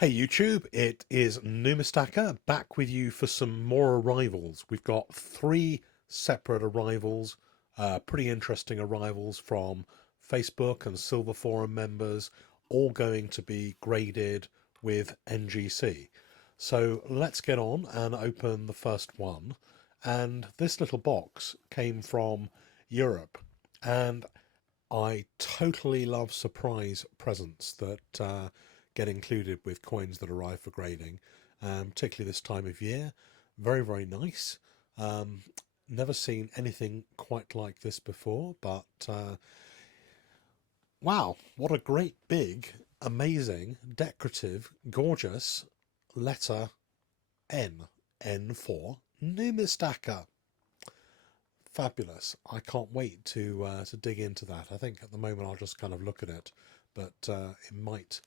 Hey YouTube, it is Numistacker back with you for some more arrivals. We've got three separate arrivals, pretty interesting arrivals from Facebook and Silver Forum members, all going to be graded with NGC. So let's get on and open the first one. And this little box came from Europe, and I totally love surprise presents that get included with coins that arrive for grading, particularly this time of year. Very, very nice. Um, Never seen anything quite like this before, but wow, what a great big, amazing, decorative, gorgeous letter N. N for Numistacker. Fabulous. I can't wait to dig into that. I think at the moment I'll just kind of look at it, but it might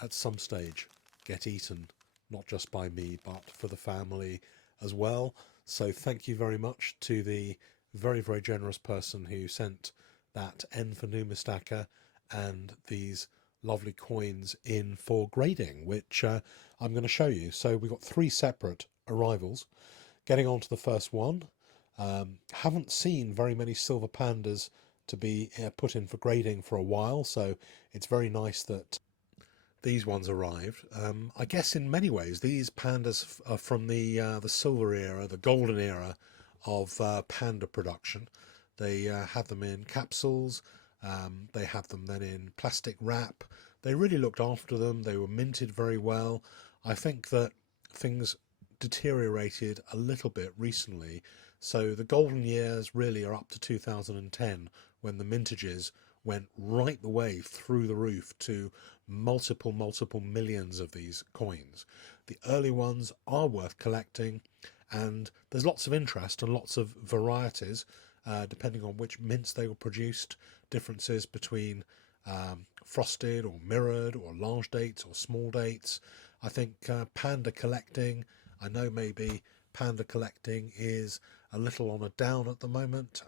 at some stage get eaten, not just by me, but for the family as well. So thank you very much to the very, very generous person who sent that N for Numistacker and these lovely coins in for grading, which I'm going to show you. So we've got three separate arrivals. Getting on to the first one, haven't seen very many silver pandas to be put in for grading for a while, so it's very nice that these ones arrived. I guess in many ways these pandas are from the silver era, the golden era of panda production. They had them in capsules. They had them then in plastic wrap. They really looked after them. They were minted very well. I think that things deteriorated a little bit recently. So the golden years really are up to 2010, when the mintages went right the way through the roof to multiple millions of these coins. The early ones are worth collecting, and there's lots of interest and lots of varieties depending on which mints they were produced, differences between frosted or mirrored or large dates or small dates. I think panda collecting, I know maybe panda collecting is a little on a down at the moment.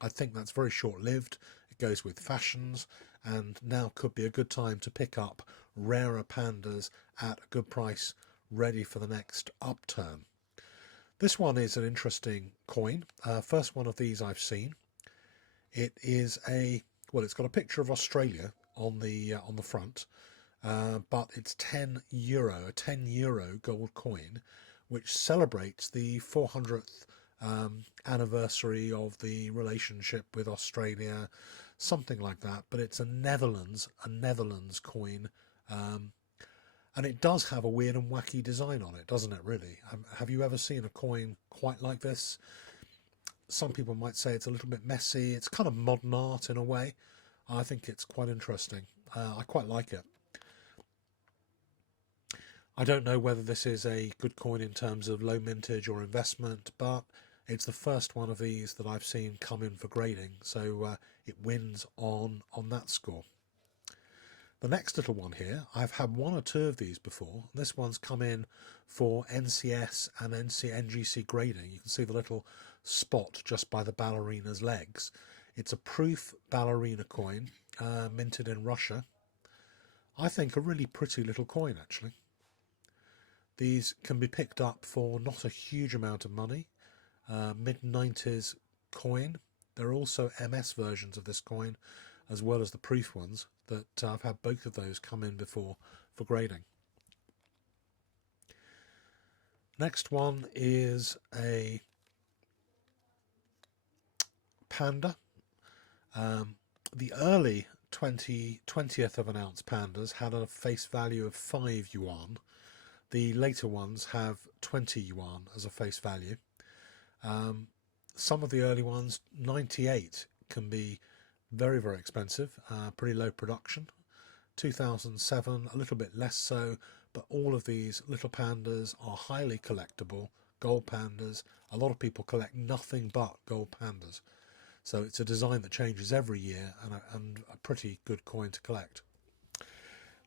I think that's very short-lived. It goes with fashions, and now could be a good time to pick up rarer pandas at a good price, ready for the next upturn. This one is an interesting coin. First one of these I've seen. It is it's got a picture of Australia on the front, but it's €10, a €10 gold coin, which celebrates the 400th anniversary of the relationship with Australia, something like that. But it's a Netherlands coin, and it does have a weird and wacky design on it, doesn't it? Really, have you ever seen a coin quite like this? Some people might say it's a little bit messy. It's kind of modern art in a way. I think it's quite interesting. I quite like it. I don't know whether this is a good coin in terms of low mintage or investment, but it's the first one of these that I've seen come in for grading, so it wins on that score. The next little one here, I've had one or two of these before. This one's come in for NCS and NGC grading. You can see the little spot just by the ballerina's legs. It's a proof ballerina coin, minted in Russia. I think a really pretty little coin, actually. These can be picked up for not a huge amount of money. Mid-90s coin. There are also MS versions of this coin, as well as the proof ones, that I've had both of those come in before for grading. Next one is a panda. The early 20th of an ounce pandas had a face value of 5 yuan. The later ones have 20 yuan as a face value. Some of the early ones, 98, can be very, very expensive, pretty low production. 2007, a little bit less so, but all of these little pandas are highly collectible, gold pandas. A lot of people collect nothing but gold pandas. So it's a design that changes every year, and a pretty good coin to collect.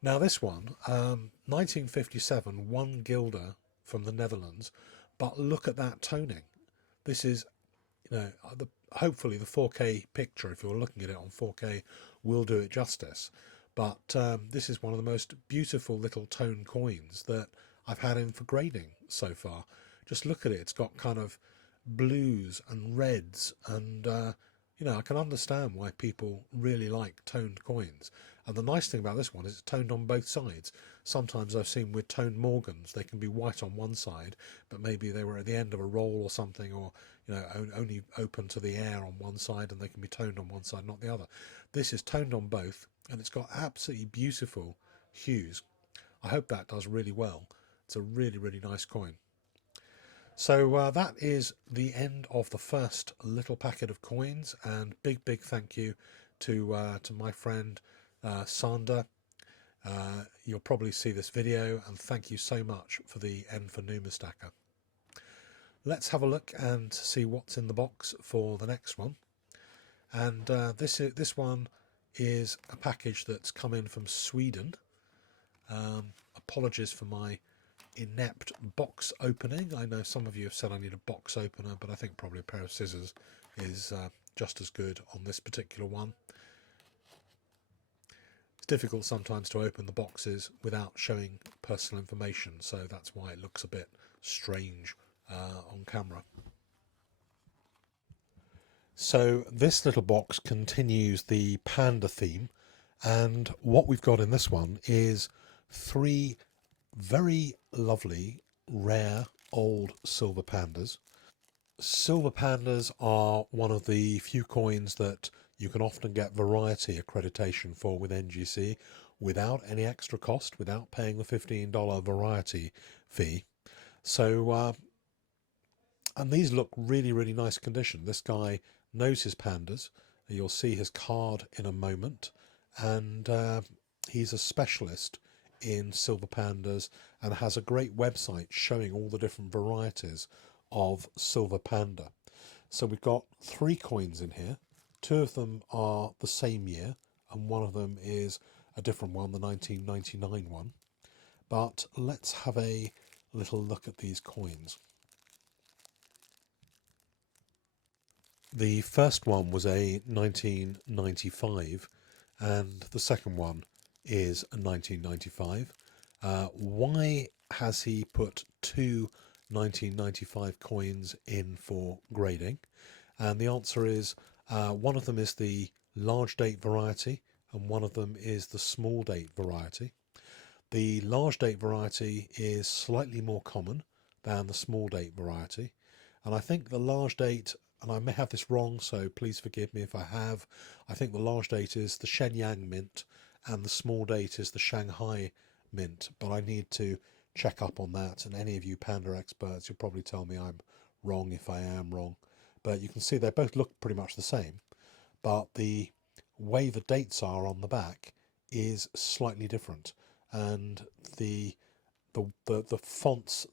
Now this one, 1957, 1 guilder from the Netherlands, but look at that toning. This is, hopefully the 4K picture, if you're looking at it on 4K, will do it justice. but this is one of the most beautiful little tone coins that I've had in for grading so far. Just look at it, it's got kind of blues and reds, and you know, I can understand why people really like toned coins. And the nice thing about this one is it's toned on both sides. Sometimes I've seen with toned Morgans, they can be white on one side, but maybe they were at the end of a roll or something, or you know, only open to the air on one side, and they can be toned on one side, not the other. This is toned on both, and it's got absolutely beautiful hues. I hope that does really well. It's a really, really nice coin. So that is the end of the first little packet of coins, and big thank you to my friend Sander. You'll probably see this video, and thank you so much for the N for Numistacker. Let's have a look and see what's in the box for the next one. And this one is a package that's come in from Sweden. Apologies for my inept box opening. I know some of you have said I need a box opener, but I think probably a pair of scissors is just as good on this particular one. It's difficult sometimes to open the boxes without showing personal information, so that's why it looks a bit strange on camera. So this little box continues the panda theme, and what we've got in this one is 3 very lovely, rare, old silver pandas. Silver pandas are one of the few coins that you can often get variety accreditation for with NGC without any extra cost, without paying the $15 variety fee. So, and these look really, really nice condition. This guy knows his pandas. You'll see his card in a moment, and he's a specialist in silver pandas and has a great website showing all the different varieties of silver panda. So we've got 3 coins in here. 2 of them are the same year, and one of them is a different one, the 1999 one. But let's have a little look at these coins. The first one was a 1995, and the second one is a 1995. Why has he put 2 1995 coins in for grading? And the answer is one of them is the large date variety, and one of them is the small date variety. The large date variety is slightly more common than the small date variety, and I think the large date, and I may have this wrong, so please forgive me if I have, I think the large date is the Shenyang mint and the small date is the Shanghai mint, but I need to check up on that, and any of you panda experts, you'll probably tell me I'm wrong if I am wrong. But you can see they both look pretty much the same, but the way the dates are on the back is slightly different, and the fonts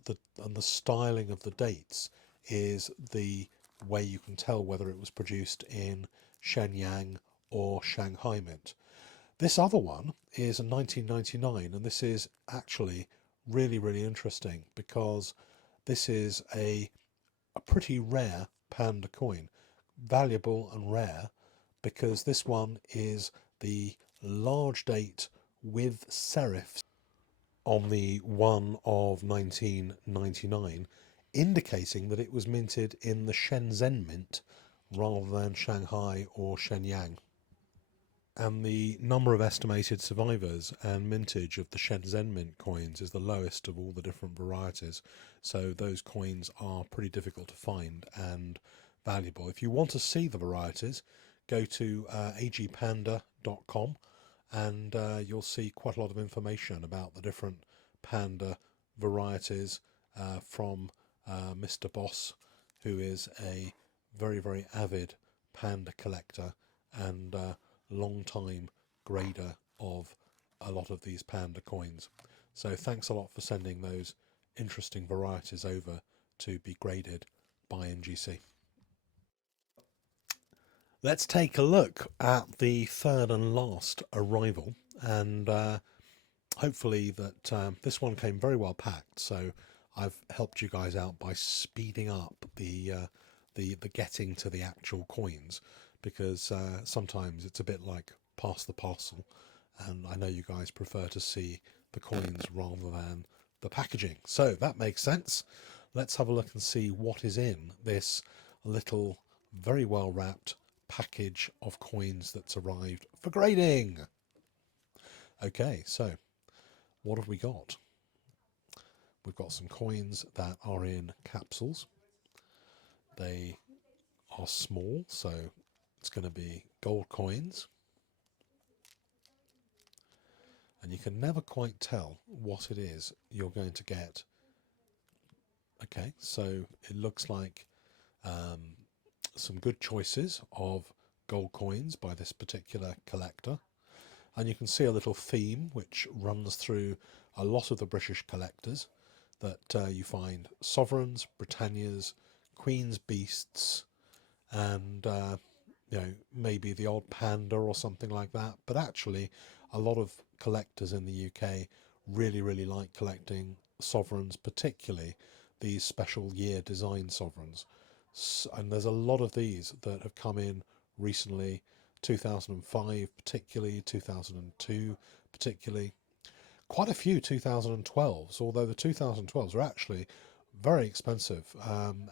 and the styling of the dates is the way you can tell whether it was produced in Shenyang or Shanghai mint. This other one is a 1999, and this is actually really, really interesting because this is a pretty rare panda coin, valuable and rare, because this one is the large date with serifs on the one of 1999, indicating that it was minted in the Shenzhen mint rather than Shanghai or Shenyang. And the number of estimated survivors and mintage of the Shenzhen mint coins is the lowest of all the different varieties. So those coins are pretty difficult to find and valuable. If you want to see the varieties, go to agpanda.com, and you'll see quite a lot of information about the different panda varieties from Mr. Boss, who is a very, very avid panda collector and long-time grader of a lot of these panda coins. So thanks a lot for sending those interesting varieties over to be graded by NGC. Let's take a look at the third and last arrival, and hopefully that this one came very well packed, so I've helped you guys out by speeding up the getting to the actual coins, because sometimes it's a bit like pass the parcel, and I know you guys prefer to see the coins rather than the packaging. So that makes sense. Let's have a look and see what is in this little, very well wrapped package of coins that's arrived for grading. Okay, so what have we got? We've got some coins that are in capsules. They are small, so it's going to be gold coins. And you can never quite tell what it is you're going to get. Okay, so it looks like some good choices of gold coins by this particular collector. And you can see a little theme which runs through a lot of the British collectors, that you find sovereigns, Britannias, Queen's beasts, and maybe the odd panda or something like that. But actually, a lot of collectors in the UK really like collecting sovereigns, particularly these special year design sovereigns. And there's a lot of these that have come in recently, 2005 particularly, 2002 particularly, quite a few 2012s, although the 2012s are actually very expensive,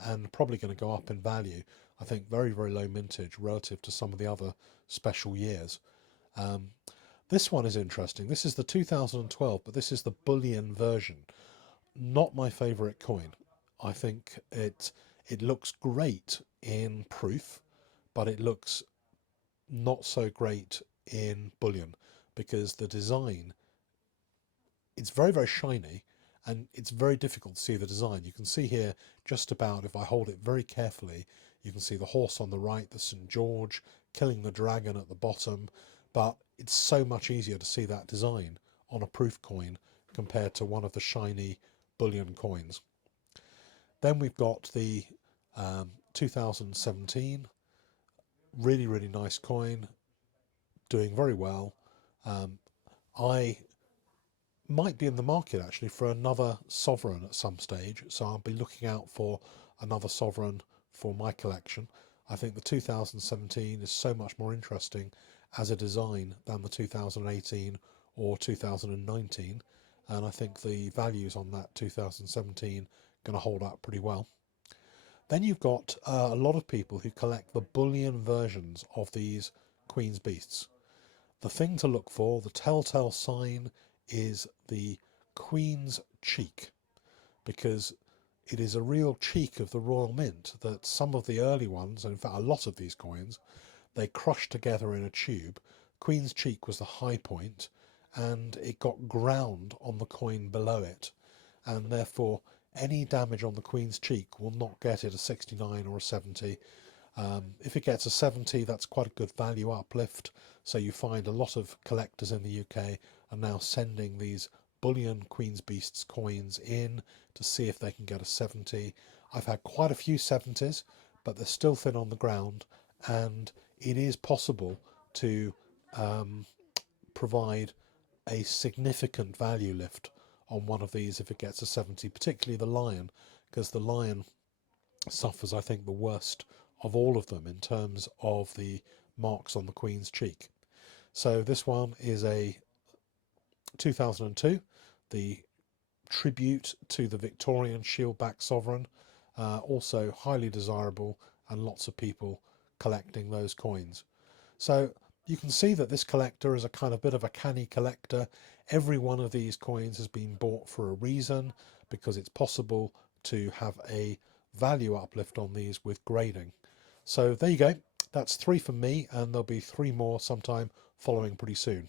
and probably going to go up in value. I think very low mintage relative to some of the other special years. This one is interesting. This is the 2012, but this is the bullion version. Not my favourite coin. I think it looks great in proof, but it looks not so great in bullion, because the design, it's very shiny, and it's very difficult to see the design. You can see here just about, if I hold it very carefully, you can see the horse on the right, the St. George killing the dragon at the bottom, but it's so much easier to see that design on a proof coin compared to one of the shiny bullion coins. Then we've got the 2017, really nice coin, doing very well. I might be in the market actually for another sovereign at some stage, so I'll be looking out for another sovereign for my collection. I think the 2017 is so much more interesting as a design than the 2018 or 2019, and I think the values on that 2017 going to hold up pretty well. Then you've got a lot of people who collect the bullion versions of these Queen's Beasts. The thing to look for, the telltale sign, is the Queen's cheek, because it is a real cheek of the Royal Mint that some of the early ones, and in fact a lot of these coins, they crushed together in a tube. Queen's cheek was the high point, and it got ground on the coin below it, and therefore any damage on the Queen's cheek will not get it a 69 or a 70. If it gets a 70, that's quite a good value uplift. So you find a lot of collectors in the UK are now sending these bullion Queen's Beasts coins in to see if they can get a 70. I've had quite a few 70s, but they're still thin on the ground, and it is possible to provide a significant value lift on one of these if it gets a 70, particularly the lion, because the lion suffers, I think, the worst of all of them in terms of the marks on the Queen's cheek. So this one is a 2002, the tribute to the Victorian shield-back sovereign, also highly desirable, and lots of people collecting those coins. So you can see that this collector is a kind of bit of a canny collector. Every one of these coins has been bought for a reason, because it's possible to have a value uplift on these with grading. So there you go. That's 3 from me, and there'll be 3 more sometime following pretty soon.